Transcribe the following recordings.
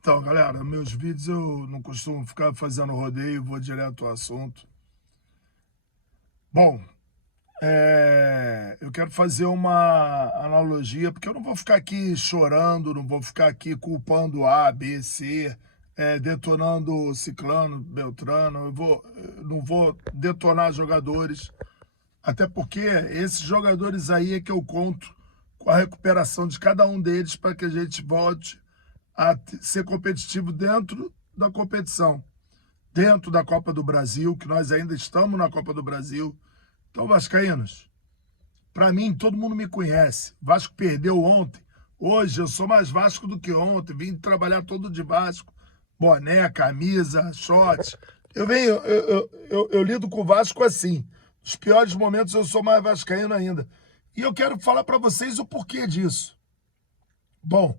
Então, galera, meus vídeos eu não costumo ficar fazendo rodeio, vou direto ao assunto. Bom, eu quero fazer uma analogia, porque eu não vou ficar aqui chorando, não vou ficar aqui culpando A, B, C, detonando Ciclano, Beltrano, eu não vou detonar jogadores, até porque esses jogadores aí é que eu conto com a recuperação de cada um deles para que a gente volte a ser competitivo dentro da competição, dentro da Copa do Brasil, que nós ainda estamos na Copa do Brasil. Então, vascaínos, para mim, todo mundo me conhece. Vasco perdeu ontem. Hoje eu sou mais Vasco do que ontem. Vim trabalhar todo de Vasco. Boné, camisa, short. Eu lido com o Vasco assim. Nos piores momentos eu sou mais vascaíno ainda. E eu quero falar para vocês o porquê disso. Bom,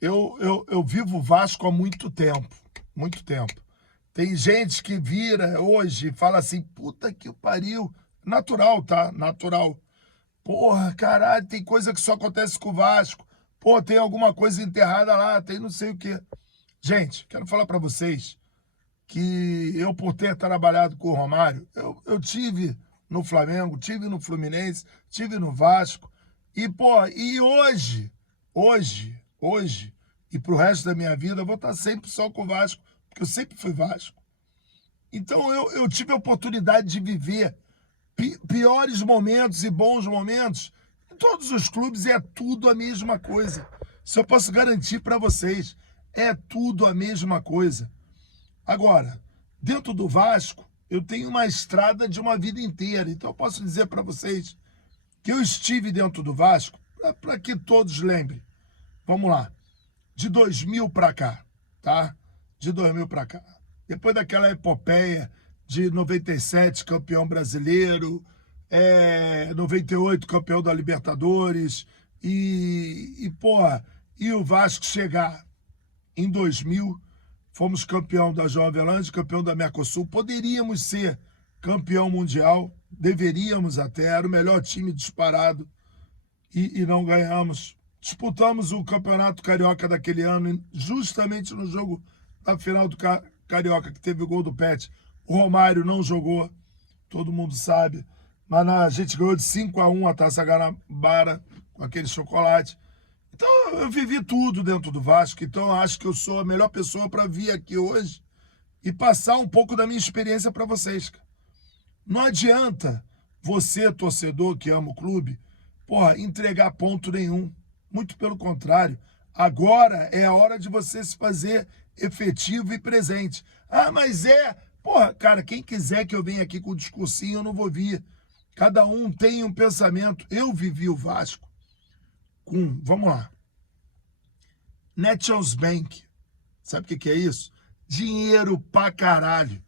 eu vivo o Vasco há muito tempo. Muito tempo. Tem gente que vira hoje e fala assim, puta que pariu. Natural, tá? Natural. Porra, caralho, tem coisa que só acontece com o Vasco. Pô, tem alguma coisa enterrada lá, tem não sei o quê. Gente, quero falar pra vocês que eu, por ter trabalhado com o Romário, eu tive no Flamengo, tive no Fluminense, tive no Vasco. E, pô, e hoje, e pro resto da minha vida, eu vou estar sempre só com o Vasco, porque eu sempre fui Vasco. Então eu tive a oportunidade de viver piores momentos e bons momentos em todos os clubes, é tudo a mesma coisa. Isso eu posso garantir para vocês, é tudo a mesma coisa. Agora, dentro do Vasco, eu tenho uma estrada de uma vida inteira, então eu posso dizer para vocês que eu estive dentro do Vasco, para que todos lembrem. Vamos lá, de 2000 para cá, tá? De 2000 para cá. Depois daquela epopeia de 97, campeão brasileiro, 98, campeão da Libertadores, e o Vasco chegar em 2000, fomos campeão da João Avelange, campeão da Mercosul, poderíamos ser campeão mundial, deveríamos até, era o melhor time disparado, e não ganhamos. Disputamos o Campeonato Carioca daquele ano, justamente no jogo da final do Carioca, que teve o gol do Pet. O Romário não jogou, todo mundo sabe, mas a gente ganhou de 5-1 a Taça Guanabara, com aquele chocolate. Então eu vivi tudo dentro do Vasco, então eu acho que eu sou a melhor pessoa para vir aqui hoje e passar um pouco da minha experiência para vocês. Não adianta você, torcedor que ama o clube, entregar ponto nenhum. Muito pelo contrário. Agora é a hora de você se fazer efetivo e presente. Ah, mas cara, quem quiser que eu venha aqui com o discursinho, eu não vou vir. Cada um tem um pensamento. Eu vivi o Vasco vamos lá, Nations Bank. Sabe o que é isso? Dinheiro pra caralho.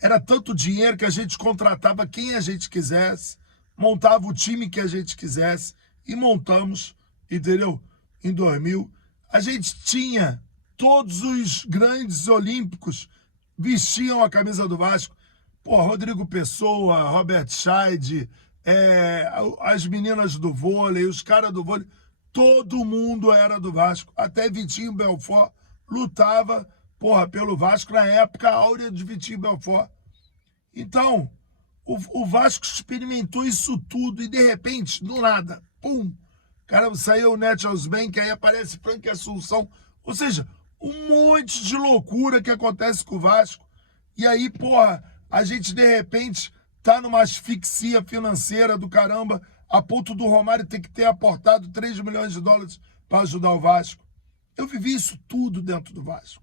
Era tanto dinheiro que a gente contratava quem a gente quisesse, montava o time que a gente quisesse e montamos, entendeu? Em 2000, a gente tinha todos os grandes olímpicos vestiam a camisa do Vasco. Rodrigo Pessoa, Robert Scheid, as meninas do vôlei, os caras do vôlei, todo mundo era do Vasco. Até Vitinho Belfort lutava, pelo Vasco na época áurea de Vitinho Belfort. Então, o Vasco experimentou isso tudo e de repente, do nada, pum, cara, saiu o Nations Bank, aí aparece Frank Assunção, ou seja, um monte de loucura que acontece com o Vasco, e aí, a gente de repente tá numa asfixia financeira do caramba, a ponto do Romário ter que ter aportado 3 milhões de dólares para ajudar o Vasco. Eu vivi isso tudo dentro do Vasco.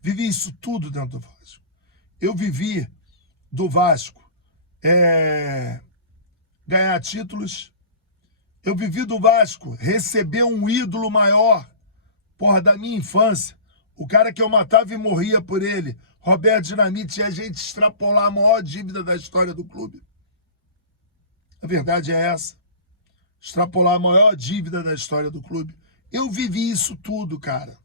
Vivi isso tudo dentro do Vasco. Eu vivi do Vasco ganhar títulos. Eu vivi do Vasco receber um ídolo maior, da minha infância. O cara que eu matava e morria por ele, Roberto Dinamite, e a gente extrapolar a maior dívida da história do clube. A verdade é essa. Extrapolar a maior dívida da história do clube. Eu vivi isso tudo, cara.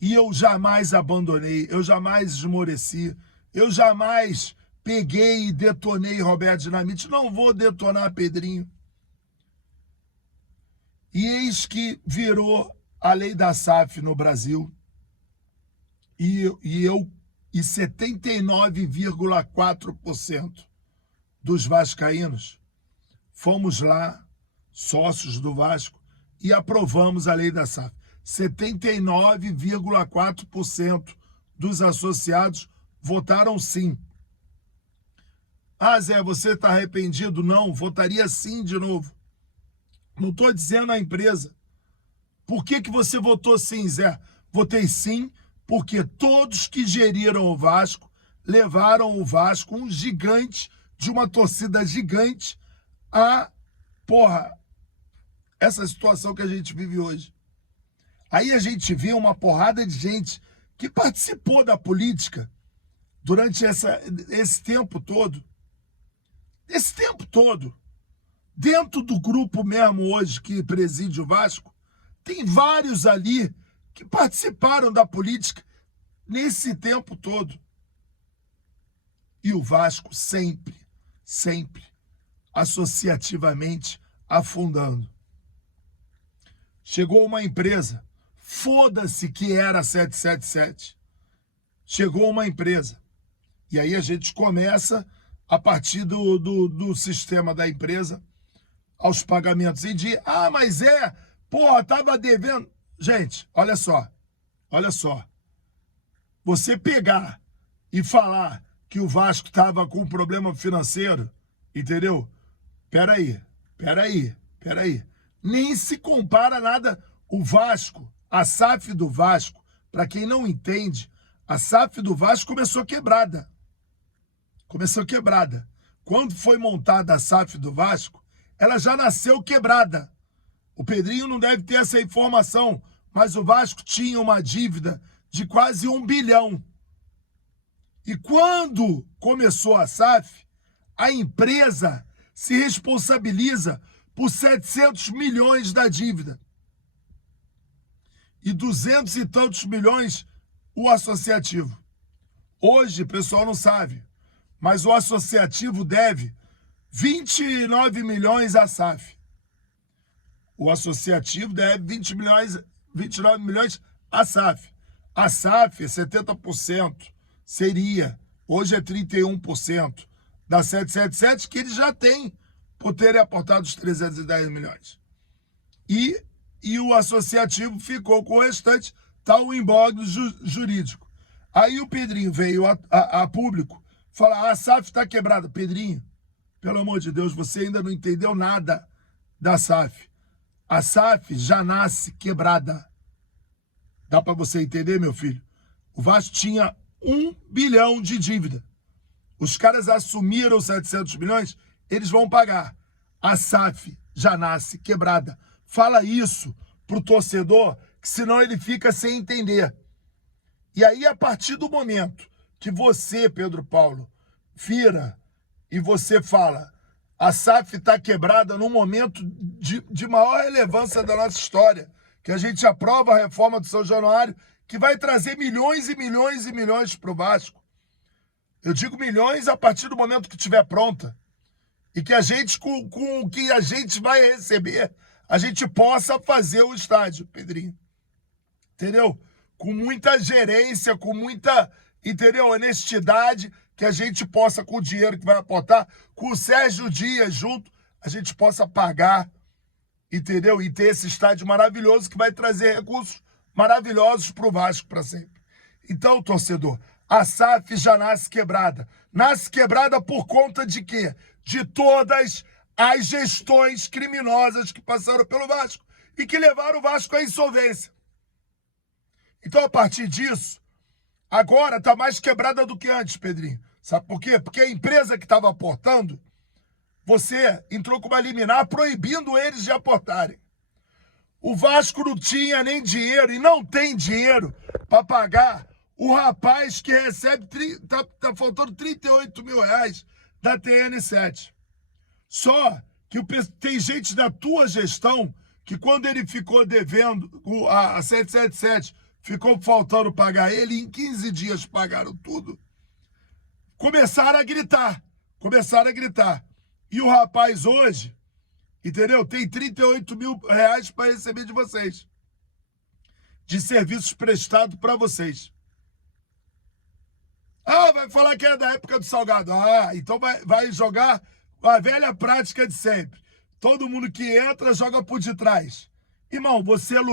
E eu jamais abandonei, eu jamais esmoreci, eu jamais peguei e detonei Roberto Dinamite. Não vou detonar Pedrinho. E eis que virou a lei da SAF no Brasil e 79,4% dos vascaínos fomos lá, sócios do Vasco, e aprovamos a lei da SAF. 79,4% dos associados votaram sim. Ah, Zé, você está arrependido? Não, votaria sim de novo. Não estou dizendo a empresa. Por que você votou sim, Zé? Votei sim porque todos que geriram o Vasco levaram o Vasco, um gigante, de uma torcida gigante, a, essa situação que a gente vive hoje. Aí a gente vê uma porrada de gente que participou da política durante esse tempo todo. Esse tempo todo. Dentro do grupo mesmo hoje que preside o Vasco, tem vários ali que participaram da política nesse tempo todo. E o Vasco sempre, associativamente, afundando. Chegou uma empresa, foda-se que era 777. Chegou uma empresa. E aí a gente começa, a partir do sistema da empresa, aos pagamentos em dia. Ah, mas tava devendo. Gente, olha só. Você pegar e falar que o Vasco estava com um problema financeiro, entendeu? Peraí. Nem se compara nada. O Vasco, a SAF do Vasco, para quem não entende, a SAF do Vasco começou quebrada. Quando foi montada a SAF do Vasco, ela já nasceu quebrada. O Pedrinho não deve ter essa informação, mas o Vasco tinha uma dívida de quase 1 bilhão. E quando começou a SAF, a empresa se responsabiliza por 700 milhões da dívida. E 200 e tantos milhões o associativo. Hoje, o pessoal não sabe, mas o associativo deve 29 milhões à SAF. O associativo deve 29 milhões à SAF. A SAF é 70%, hoje é 31% da 777, que eles já têm por terem aportado os 310 milhões. E o associativo ficou com o restante, está o imbróglio jurídico. Aí o Pedrinho veio a público falar, a SAF está quebrada. Pedrinho, pelo amor de Deus, você ainda não entendeu nada da SAF. A SAF já nasce quebrada. Dá para você entender, meu filho? O Vasco tinha 1 bilhão de dívida. Os caras assumiram 700 milhões, eles vão pagar. A SAF já nasce quebrada. Fala isso pro torcedor, que senão ele fica sem entender. E aí, a partir do momento que você, Pedro Paulo, vira e você fala, a SAF está quebrada num momento de maior relevância da nossa história, que a gente aprova a reforma do São Januário, que vai trazer milhões e milhões e milhões para o Vasco. Eu digo milhões a partir do momento que estiver pronta. E que a gente, com o que a gente vai receber, a gente possa fazer o estádio, Pedrinho. Entendeu? Com muita gerência, com muita, entendeu? Honestidade, que a gente possa, com o dinheiro que vai aportar, com o Sérgio Dias junto, a gente possa pagar, entendeu? E ter esse estádio maravilhoso que vai trazer recursos maravilhosos para o Vasco para sempre. Então, torcedor, a SAF já nasce quebrada. Nasce quebrada por conta de quê? De todas as gestões criminosas que passaram pelo Vasco e que levaram o Vasco à insolvência. Então, a partir disso, agora está mais quebrada do que antes, Pedrinho. Sabe por quê? Porque a empresa que estava aportando, você entrou com uma liminar proibindo eles de aportarem. O Vasco não tinha nem dinheiro e não tem dinheiro para pagar o rapaz que recebe, tá faltando 38 mil reais da TN7. Só que tem gente da tua gestão que quando ele ficou devendo, a 777 ficou faltando pagar ele, em 15 dias pagaram tudo. Começaram a gritar. E o rapaz hoje, entendeu? Tem 38 mil reais para receber de vocês. de serviços prestados para vocês. Ah, vai falar que é da época do Salgado. Ah, então vai jogar a velha prática de sempre. Todo mundo que entra joga por detrás. Irmão, você lutou